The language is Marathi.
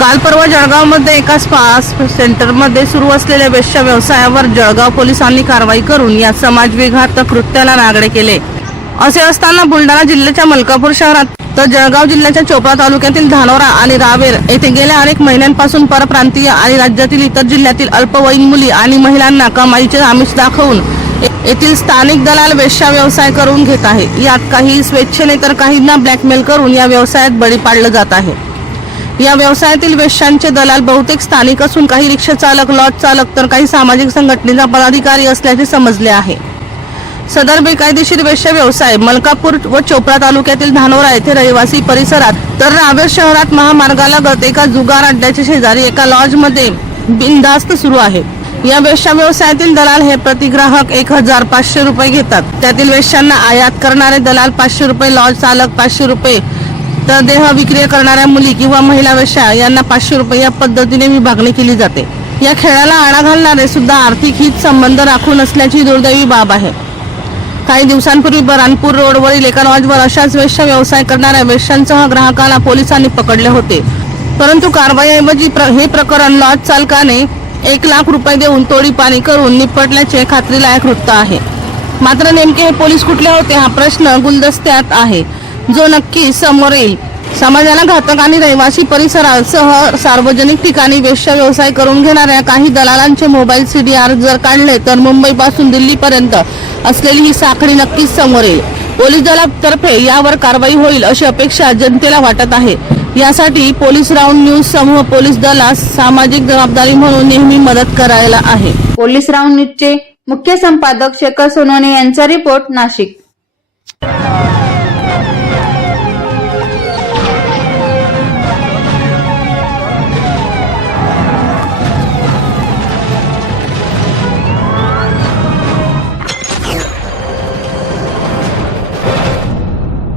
काल परवा जळगावमध्ये एका स्पा सेंटरमध्ये सुरू असलेल्या वेश्या व्यवसायावर जळगाव पोलिसांनी कारवाई करून या समाजविघातक कृत्याला नागडे केले. असे असताना बुलढाणा जिल्ह्याच्या मलकापूर शहरात तर जळगाव जिल्ह्याच्या चोपडा तालुक्यातील धानोरा आणि रावेर येथे गेल्या अनेक महिन्यांपासून परप्रांतीय आणि राज्यातील इतर जिल्ह्यातील अल्पवयीन मुली आणि महिलांना कमाईचे आमिष दाखवून येथील स्थानिक दलाल वेश्या व्यवसाय करून घेत आहे. यात काही स्वेच्छेने तर काहींना ब्लॅकमेल करून या व्यवसायात बळी पाडलं जात आहे. या व्यवसायातील वेश्यांचे दलाल बहुतेक स्थानिक असून काही रिक्षा चालक लॉज चालक तर काही सामाजिक संघटनेचा पदाधिकारी असल्याचे समजले आहे. सदर बेकायदेशीर वेश्या व्यवसाय मलकापूर व चोपडा तालुक्यातील धानोरा येथे रहिवासी परिसरात तर रावेर शहरात महामार्गालगत एका जुगार अड्ड्याच्या शेजारी एका लॉजमध्ये बिनधास्त सुरू आहे. या वेश्या व्यवसायातील दलाल हे प्रतिग्राहक एक हजार पाचशे रुपये घेतात. त्यातील वेश्यांना आयात करणारे दलाल पाचशे रुपये लॉज चालक पाचशे रुपये तर देह विक्री करणाऱ्या मुली किंवा महिला वेश्या यांना पाचशे रुपये या पद्धतीने विभागणी केली जाते. या खेळाला आळा घालणारे सुद्धा आर्थिक हित संबंध राखून असल्याची दुर्दैवी बाब आहे. काही दिवसांपूर्वी बरानपूर रोडवरील एका लॉजवर अशाच वेश्या व्यवसाय करणाऱ्या वेश्यांसह ग्राहकाला पोलिसांनी पकडले होते. परंतु कारवाईऐवजी प्र- हे प्रकरण लॉज चालकाने एक लाख रुपये देऊन तोडीपाणी करून निपटल्याचे खात्रीलायक वृत्त आहे. मात्र नेमके हे पोलीस कुठले होते हा प्रश्न गुलदस्त्यात आहे. जो नक्की समोर येईल. समाजाला घातक आणि रहिवासी परिसरासह सार्वजनिक ठिकाणी वेश्या व्यवसाय करून घेणाऱ्या काही दलालांचे मोबाईल सीडीआर जर काढले तर मुंबईपासून दिल्लीपर्यंत असलेली ही साखळी नक्कीच समोर येईल. पोलीस दलातर्फे यावर कारवाई होईल अशी अपेक्षा जनतेला वाटत आहे. यासाठी पोलीस राऊंड न्यूज समूह पोलीस दलास सामाजिक जबाबदारी म्हणून नेहमी मदत करायला आहे. पोलीस राऊंड न्यूजचे मुख्य संपादक शेखर सोनोने यांचा रिपोर्ट नाशिक.